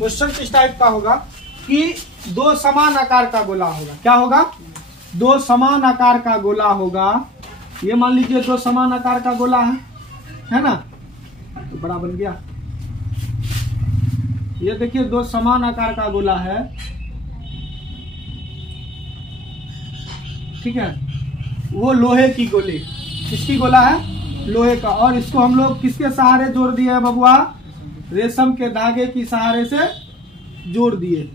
Question इस type का होगा कि दो समान आकार का गोला होगा। क्या होगा? दो समान आकार का गोला होगा। ये मान लीजिए दो समान आकार का गोला है ना, तो बड़ा बन गया। ये देखिए दो समान आकार का गोला है, ठीक है। वो लोहे की गोली, किसकी गोला है? लोहे का। और इसको हम लोग किसके सहारे जोड़ दिए है बबुआ? रेशम के धागे की सहारे से जोड़ दिए।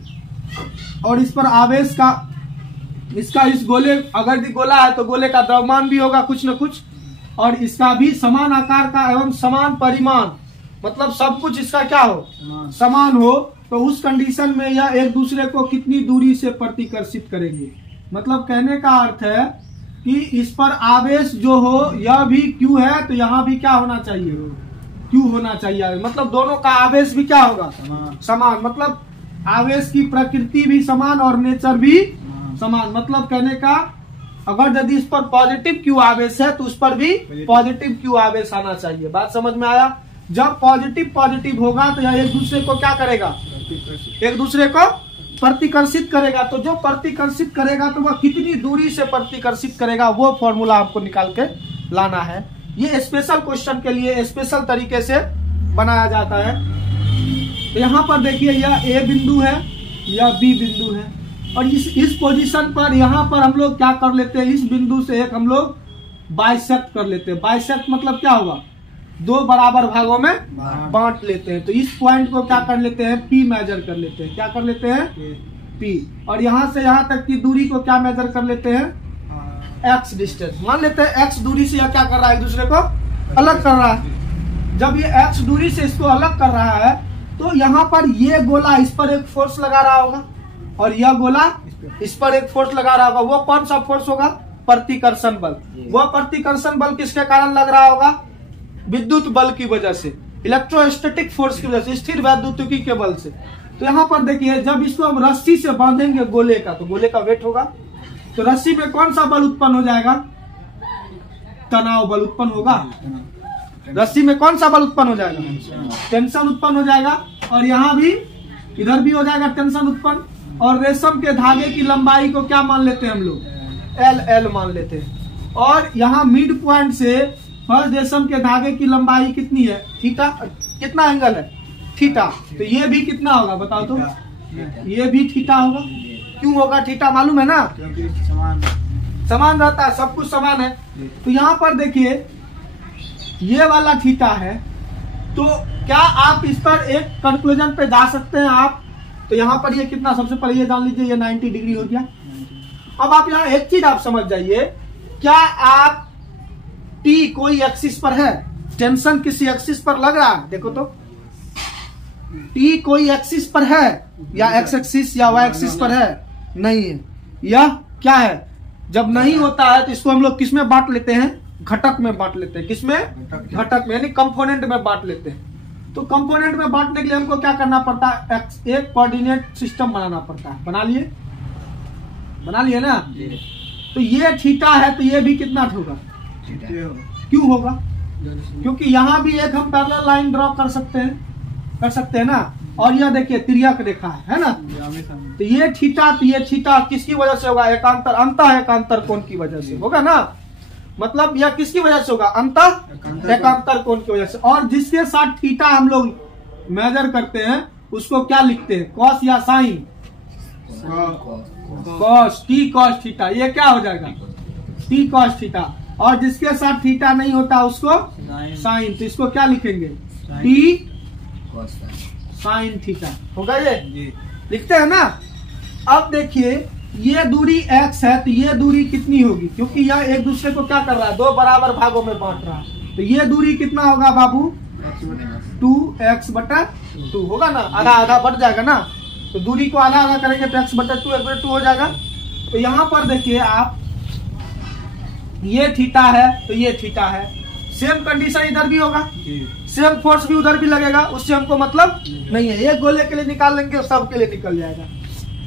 और इस पर आवेश का, इसका इस गोले, अगर भी गोला है तो गोले का द्रव्यमान भी होगा कुछ न कुछ, और इसका भी समान आकार का एवं समान परिमाण, मतलब सब कुछ इसका क्या हो? समान हो। तो उस कंडीशन में यह एक दूसरे को कितनी दूरी से प्रतिकर्षित करेंगे। मतलब कहने का अर्थ है कि इस पर आवेश जो हो, यह भी Q है तो यहाँ भी क्या होना चाहिए? Q होना चाहिए। मतलब दोनों का आवेश भी क्या होगा? समान। मतलब आवेश की प्रकृति भी समान और नेचर भी समान। मतलब कहने का, अगर यदि इस पर पॉजिटिव Q आवेश है तो उस पर भी पॉजिटिव Q आवेश आना चाहिए। बात समझ में आया? जब पॉजिटिव पॉजिटिव होगा तो यह एक दूसरे को क्या करेगा? एक दूसरे को प्रतिकर्षित करेगा। तो जो प्रतिकर्षित करेगा तो वह कितनी दूरी से प्रतिकर्षित करेगा, वो फॉर्मूला आपको निकाल के लाना है। ये स्पेशल क्वेश्चन के लिए स्पेशल तरीके से बनाया जाता है। तो यहाँ पर देखिए यह A बिंदु है, यह B बिंदु है, और इस पोजीशन पर यहाँ पर हम लोग क्या कर लेते हैं? इस बिंदु से एक हम लोग बाइसेक्ट कर लेते हैं। बाइसेक्ट मतलब क्या हुआ? दो बराबर भागों में बांट लेते हैं। तो इस पॉइंट को क्या कर लेते हैं? P मेजर कर लेते हैं। क्या कर लेते हैं? P। और यहाँ से यहाँ तक की दूरी को क्या मेजर कर लेते हैं? X distance. मान लेते हैं X दूरी से यह क्या कर रहा है? एक दूसरे को अलग कर रहा है। जब ये X दूरी से इसको अलग कर रहा है तो यहाँ पर ये गोला इस पर एक फोर्स लगा रहा होगा, और यह गोला इस पर एक फोर्स लगा रहा होगा। वो कौन सा फोर्स होगा? प्रतिकर्षण बल। वह प्रतिकर्षण बल किसके कारण लग रहा होगा? विद्युत बल की वजह से, इलेक्ट्रोस्टैटिक फोर्स की वजह से, स्थिर वैद्युतिकी के बल से। तो यहाँ पर देखिए जब इसको हम रस्सी से बांधेंगे गोले का, तो गोले का वेट होगा, तो रस्सी में कौन सा बल उत्पन्न हो जाएगा? तनाव बल उत्पन्न होगा। रस्सी में कौन सा बल उत्पन्न हो जाएगा? टेंशन उत्पन्न हो जाएगा। और यहाँ भी, इधर भी हो जाएगा टेंशन उत्पन्न। और रेशम के धागे की लंबाई को क्या मान लेते हैं हम लोग? L मान लेते हैं। और यहाँ मिड पॉइंट से फर्स्ट रेशम के धागे की लंबाई कितनी है? थीटा। कितना एंगल है? थीटा। तो ये भी कितना होगा बताओ तो? ये भी थीटा होगा। क्यों होगा थीटा? मालूम है ना? समान रहता है, सब कुछ समान है। तो यहाँ पर देखिए ये वाला थीटा है। तो क्या आप इस पर एक कंक्लूजन पे जा सकते हैं आप? तो यहाँ पर ये कितना, सबसे पहले ये जान लीजिए ये 90 डिग्री हो गया। अब आप यहाँ एक चीज आप समझ जाइए, क्या आप T कोई एक्सिस पर है? टेंशन किसी एक्सिस पर लग रहा है? देखो तो T कोई एक्सिस पर है या एक्स एक्सिस या वाई एक्सिस पर है? नहीं है। यह क्या है? जब नहीं होता है तो इसको हम लोग किस में बांट लेते हैं? घटक में बांट लेते हैं। किसमें? घटक में, यानी कंपोनेंट में बांट लेते हैं। तो कंपोनेंट में बांटने के लिए हमको क्या करना पड़ता है? एक कोऑर्डिनेट सिस्टम बनाना पड़ता है। बना लिए? बना लिए ना? तो ये थीटा है तो ये भी कितना होगा? क्यों होगा? क्योंकि यहाँ भी एक हम पैरेलल लाइन ड्रॉ कर सकते हैं ना। और यह देखिए तिर्यक रेखा है ना। तो ये थीटा, तो ये थीटा किसकी वजह से होगा? एकांतर, अंतः एकांतर कोण की वजह से होगा ना। मतलब यह किसकी वजह से होगा? अंतः एकांतर कोण की वजह से। और जिसके साथ थीटा हम लोग मेजर करते हैं उसको क्या लिखते हैं? कॉस या sine? Cos, T cos theta. ये क्या हो जाएगा? T cos theta. और जिसके साथ थीटा नहीं होता उसको साइन। तो इसको क्या लिखेंगे? टी साइन थीटा होगा। ये लिखते हैं ना। अब देखिए ये दूरी x है तो ये दूरी कितनी होगी? क्योंकि यह एक दूसरे को क्या कर रहा है? दो बराबर भागों में बांट रहा है। तो ये दूरी कितना होगा बाबू? 2x/2 होगा ना। आधा आधा बढ़ जाएगा ना। तो दूरी को आधा आधा करेंगे तो x/2 हो जाएगा। तो यहाँ पर देखिए आप, ये थीटा है तो ये थीटा है। सेम कंडीशन इधर भी होगा, सेम फोर्स भी उधर भी लगेगा। उससे हमको मतलब नहीं है। एक गोले के लिए निकाल लेंगे सब के लिए निकल जाएगा।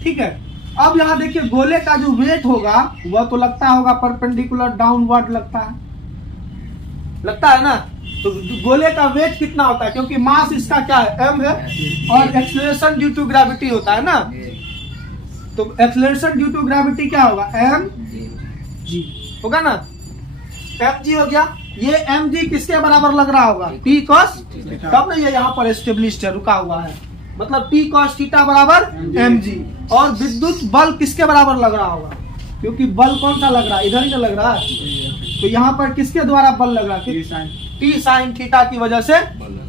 ठीक है। अब यहाँ देखिए गोले का जो वेट होगा वह तो लगता होगा परपेंडिकुलर डाउनवर्ड लगता है ना। तो गोले का वेट कितना होता है, क्योंकि मास इसका क्या है, m है, और एक्सेलरेशन ड्यू टू ग्रेविटी होता है ना, तो एक्सेलरेशन ड्यू टू ग्रेविटी क्या होगा, mg होगा ना, mg हो गया। ये mg किसके बराबर लग रहा होगा, t cos, तब ना ये यहाँ पर एस्टेब्लिश्ड है, रुका हुआ है, मतलब t cos थीटा बराबर mg। और विद्युत बल किसके बराबर लग रहा होगा, क्योंकि बल कौन सा लग रहा है, इधर ही ना लग रहा है, तो यहाँ पर किसके द्वारा बल लग रहा है, टी साइन थीटा की वजह से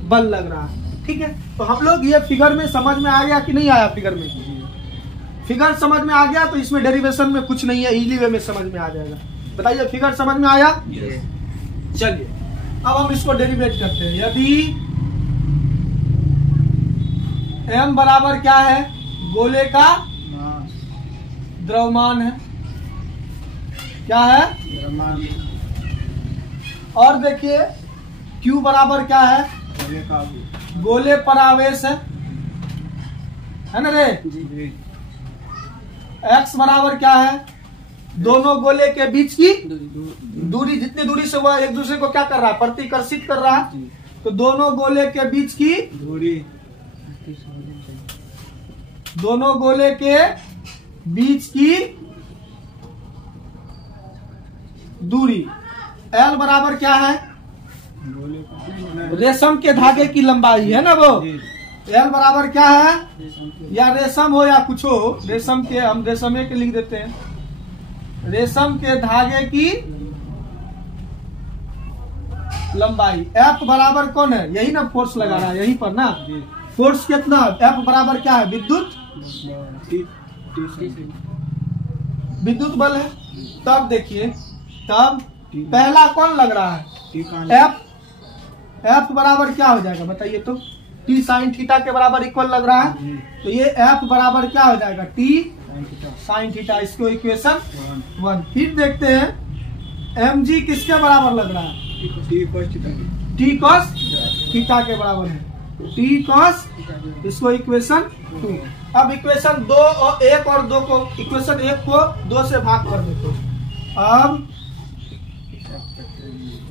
बल लग रहा है। ठीक है, तो हम लोग ये फिगर में समझ में आ गया कि नहीं आया, फिगर समझ में आ गया, तो इसमें डेरिवेशन में कुछ नहीं है, इजली वे में समझ में आ जाएगा। बताइए फिगर समझ में आया। चलिए अब हम इसको डेरिवेट करते हैं। यदि m बराबर क्या है, गोले का द्रव्यमान है, क्या है, और देखिए q बराबर क्या है, गोले पर आवेश है ना रे, x बराबर क्या है, दोनों गोले के बीच की दूरी, जितनी दूरी से वह एक दूसरे को क्या कर रहा है, प्रतिकर्षित कर रहा है, तो दोनों गोले के बीच की दूरी, दोनों गोले के बीच की दूरी L बराबर क्या है, रेशम के धागे की लंबाई है ना वो, L बराबर क्या है, या रेशम हो या कुछ हो, रेशम के, हम रेशम के लिख देते हैं, रेशम के धागे की लंबाई। F बराबर कौन है, यही ना फोर्स लगा रहा है यहीं पर ना, फोर्स कितना, F बराबर क्या है, विद्युत बल है। तब देखिए, तब पहला कौन लग रहा है, F बराबर क्या हो जाएगा बताइए तो, T साइन थीटा के बराबर इक्वल लग रहा है, तो ये F बराबर क्या हो जाएगा, T साइन थीटा, इसको इक्वेशन 1। फिर देखते हैं mg किसके बराबर लग रहा है, T cos थीटा के बराबर है, T cos, इसको इक्वेशन 2। अब इक्वेशन 2 और 1 और 2 को, इक्वेशन 1 को 2 से भाग कर देते। अब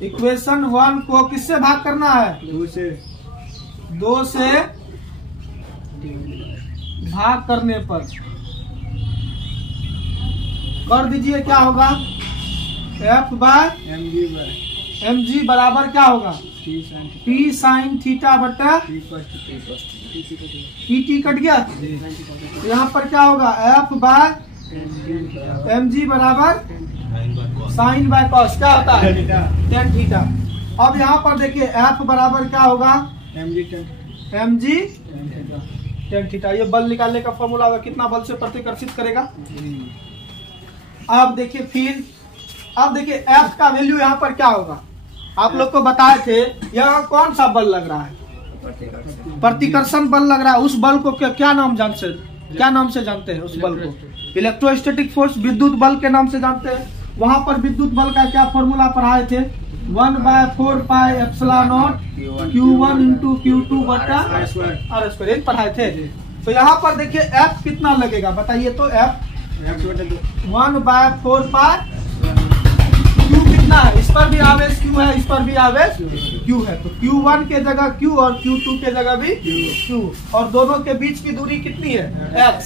इक्वेशन 1 को किससे भाग करना है, 2 से भाग करने पर कर दीजिए, क्या होगा, F बाय mg बराबर क्या होगा, T साइन थीटा बटा T कट गया, तो यहाँ पर क्या होगा, F बाय mg बराबर साइन बाय कॉस, क्या होता है, टेन थीटा। अब यहाँ पर देखिए F बराबर क्या होगा, mg टेन थीटा। ये बल निकालने का फॉर्मूला होगा, कितना बल से प्रतिकर्षित करेगा। अब देखिए फिर, अब देखिए F का वैल्यू यहाँ पर क्या होगा, आप लोग को बताए थे, यहाँ कौन सा बल लग रहा है, प्रतिकर्षण बल लग रहा है। उस बल को क्या नाम जानते हैं उस बल को, इलेक्ट्रोस्टैटिक फोर्स, विद्युत बल के नाम से जानते हैं। वहां पर विद्युत बल का क्या फॉर्मूला पढ़ाए थे, 1/4 pi epsilon not Q1 into Q2 बटा R स्क्वायर पढ़ाए थे। तो यहाँ पर देखिए F कितना लगेगा बताइए तो, F 1/4 पाई, Q कितना है, इस पर भी आवेश Q है, इस पर भी आवेश Q है, तो Q1 के जगह Q और Q2 के जगह भी Q, और दोनों के बीच की दूरी कितनी है, x,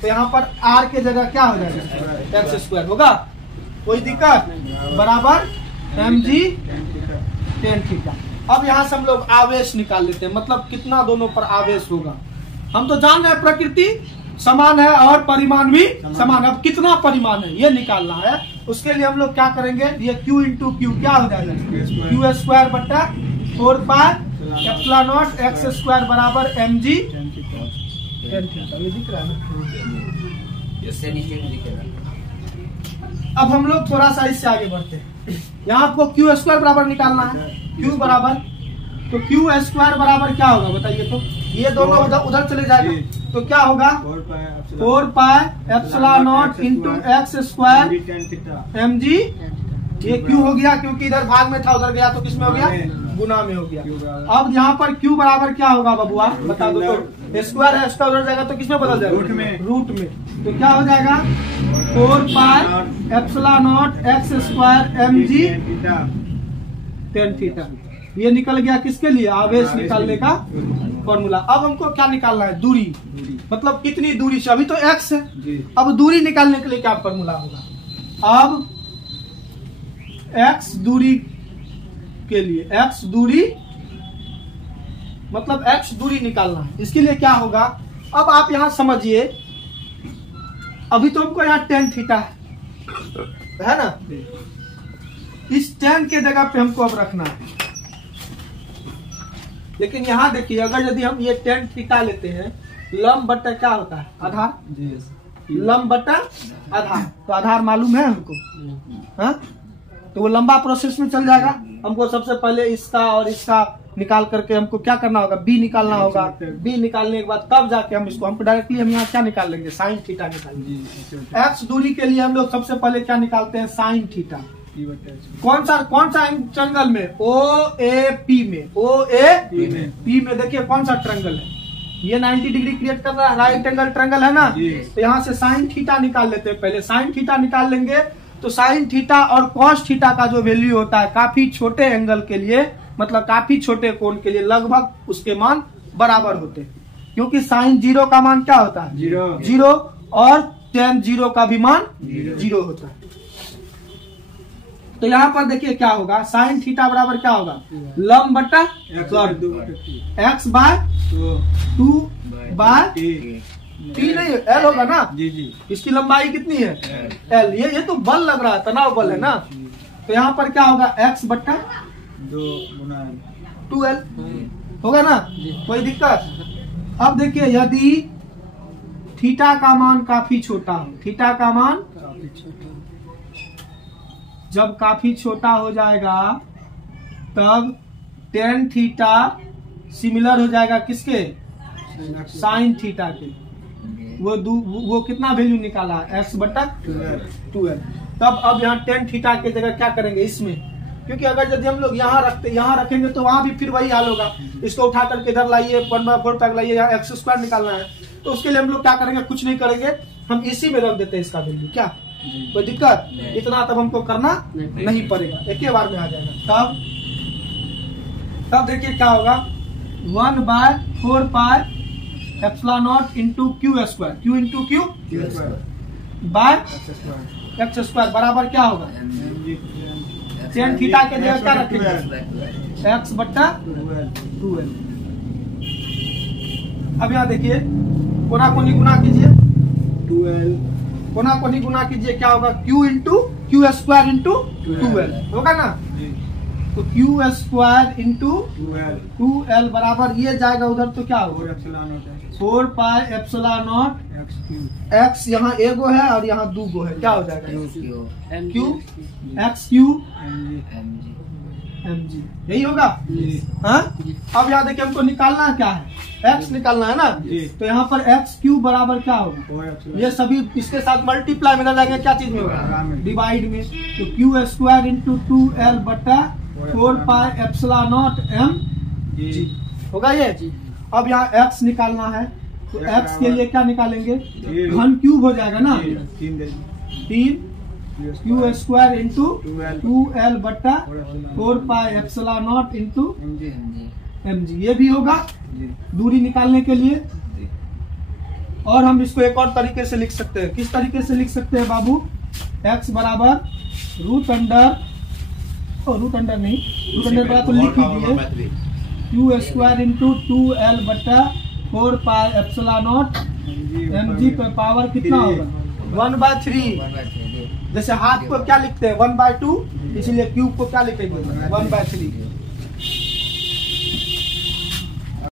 तो यहाँ पर R के जगह क्या हो जाएगा, x स्क्वायर होगा, कोई दिक्कत, बराबर mg टेन थीटा। अब यहाँ से हम लोग आवेश निकाल लेते हैं, मतलब कितना दोनों पर आवेश होगा। हम तो जान रहे हैं प्रकृति समान है और परिमाण भी समान है, अब कितना परिमाण है ये निकालना है। उसके लिए हम लोग क्या करेंगे, ये Q इंटू Q क्या हो जाएगा, Q स्क्वायर बटा 4 पाई एप्सिलॉन नॉट x स्क्वायर बराबर mg टेन थीटा। ये दिख रहा है ना। अब हम लोग थोड़ा सा इससे आगे बढ़ते हैं। यहाँ आपको Q स्क्वायर बराबर निकालना है, Q बराबर, तो Q स्क्वायर बराबर क्या होगा बताइए तो, ये दोनों उधर चले जाएगा, तो क्या होगा 4 पाई epsilon nought into x square mg, ये Q हो गया क्योंकि इधर भाग में था, उधर गया तो किसमें हो गया, गुना में हो गया। अब यहाँ पर Q बराबर क्या होगा बबुआ बता दो तो, स्क्वायर है, इसका उधर जाएगा तो किसमें बदल जाएगा, रूट में, तो क्या हो जाएगा 4 पाई epsilon not x square mg tan theta. ये निकल गया किसके लिए, आवेश निकालने का फॉर्मूला। अब हमको क्या निकालना है, दूरी, मतलब कितनी दूरी से, अभी तो x है, अब दूरी निकालने के लिए क्या फॉर्मूला होगा, अब x दूरी के लिए, x दूरी मतलब x दूरी निकालना है, इसके लिए क्या होगा। अब आप यहां समझिए, अभी तो हमको यहाँ tan थीटा है ना, इस tan के जगह पे हमको अब रखना है। लेकिन यहाँ देखिए, अगर यदि हम ये tan थीटा लेते हैं, लंब बट्टा क्या होता है, आधार, लंब बट्टा आधार, तो आधार मालूम है हमको, हाँ, तो वो लंबा प्रोसेस में चल जाएगा। हमको सबसे पहले इसका और इसका निकाल करके हमको क्या करना होगा, बी निकालना होगा। बी निकालने के बाद तब जाके हम इसको, हमको डायरेक्टली हम यहाँ क्या निकाल लेंगे, साइन थीटा निकालेंगे। एक्स दूरी के लिए हम लोग सबसे पहले क्या निकालते हैं, साइन थीटा। कौन सा ट्रायंगल में, ओ ए पी में, ओ ए पी में देखिए कौन सा ट्रायंगल है, ये 90 डिग्री क्रिएट कर रहा है, राइट एंगल ट्रायंगल है ना। तो यहाँ से साइन थीटा निकाल लेते हैं, पहले साइन थीटा निकाल लेंगे। तो साइन थीटा और कॉस थीटा का जो वैल्यू होता है, काफी छोटे एंगल के लिए, मतलब काफी छोटे कोण के लिए लगभग उसके मान बराबर होते हैं, क्योंकि साइन 0 का मान क्या होता है, 0, और tan 0 का भी मान 0 होता है। तो यहाँ पर देखिए क्या होगा, साइन थीटा बराबर क्या होगा, लंब बट्टा x बाय 2 बाय टी नहीं, एल होगा ना, इसकी लंबाई कितनी है, एल। ये तो बल लग रहा है, तनाव बल है ना। तो यहाँ पर क्या होगा, x बट्टा 2l होगा ना, कोई दिक्कत। अब देखिए, यदि थीटा का मान काफी छोटा हो, थीटा का मान जब काफी छोटा हो जाएगा, तब tan थीटा सिमिलर हो जाएगा किसके, साइन थीटा के। वो कितना वैल्यू निकाला है, x बट्टा 2l। तब अब यहाँ tan थीटा के जगह क्या करेंगे इसमें, क्योंकि अगर यदि हम लोग यहाँ रखेंगे तो वहां भी फिर वही हाल होगा। इसको उठा करके इधर लाइए, 1/4 तक लाइए, यहाँ x² निकालना है। तो उसके लिए हम लोग क्या करेंगे, कुछ नहीं करेंगे, हम इसी में रख देते हैं इसका वैल्यू। क्या कोई दिक्कत, इतना तब हमको करना नहीं पड़ेगा, एक ही बार में आ जाएगा। तब देखिए क्या होगा, 1/4 pi epsilon nought into q square, q into q by x² बराबर क्या होगा, tan थीटा के जगह क्या रखेंगे, x बट्टा 2l। अब यहाँ देखिए, कोना कोनी गुना कीजिए, 2l, कोना कोनी गुना कीजिए, क्या होगा, q इंटू क्यू² इंटू 2l होगा ना। तो क्यू² इंटू 2l बराबर ये जाएगा उधर, तो क्या होगा, 4 पाई एप्सिलॉन नॉट x, यहाँ एगो है और यहाँ 2 गो है, क्या हो जाएगा, क्यू x³ mg, यही होगा। हाँ, अब यहाँ देखिए हमको निकालना क्या है, x निकालना है ना। तो यहाँ पर x³ बराबर क्या होगा, ये सभी इसके साथ मल्टीप्लाई में जाएंगे, क्या चीज में होगा, डिवाइड में। तो क्यू² इंटू 2l बट्टा 4 पाई एप्सिलॉन नॉट mg होगा ये। अब यहाँ x निकालना है, तो x के लिए क्या निकालेंगे, घन क्यूब हो जाएगा ना, 3 क्यू² इंटू 2l बट्टा 4 पाई एप्सिलॉन नॉट इंटू mg, ये भी होगा दूरी निकालने के लिए। और हम इसको एक और तरीके से लिख सकते हैं, किस तरीके से लिख सकते हैं बाबू, x बराबर रूट अंडर बड़ा तो लिख दीजिए, क्यू² इंटू 2l बट्टा 4 पाई एप्सिलॉन नॉट mg पर पावर कितना होगा, 1/3। जैसे हाथ को क्या लिखते हैं, 1/2, इसलिए क्यूब को क्या लिखेंगे, 1/3।